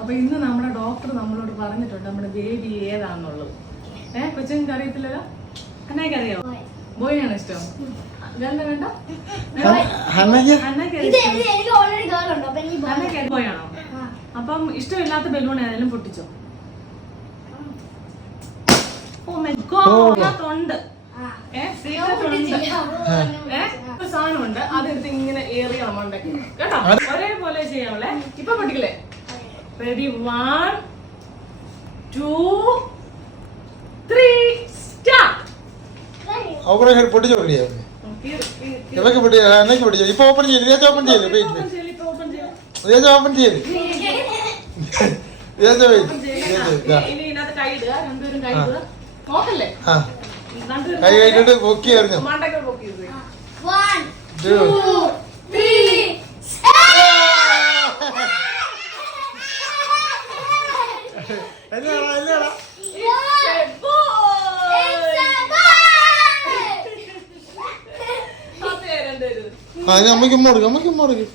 അപ്പൊ ഇന്ന് നമ്മുടെ ഡോക്ടർ നമ്മളോട് പറഞ്ഞിട്ടുണ്ട് നമ്മുടെ ബേബി ഏതാന്നുള്ളത്. കൊച്ചിങ്ങൾക്ക് അറിയത്തില്ലല്ലോ. അന്നയ്ക്ക് അറിയാമോ? ബോയിനാണ് ഇഷ്ടം. വേണ്ട ബോയാണോ? അപ്പം ഇഷ്ടമില്ലാത്ത ബലൂൺ ഏതായാലും പൊട്ടിച്ചോ. ഉണ്ട് സാധനമുണ്ട്. അതെടുത്ത് ഇങ്ങനെ ഏറിയ നമ്മളുണ്ടാക്കി കേട്ടോ. ഒരേപോലെ ചെയ്യാമല്ലേ. ഇപ്പൊ പൊട്ടിക്കലേ. Ready 1 2 3 start. പൊട്ടിച്ചോ ഇപ്പൊ ഓപ്പൺ ചെയ്യില്ല. ഓപ്പൺ ചെയ്യല്ലേ ഓപ്പൺ ചെയ്യല്ലേ. കൈ കഴിഞ്ഞിട്ട് പൊക്കി എറിഞ്ഞു. അമ്മയ്ക്ക് ഉമ്മ കൊടുക്കും.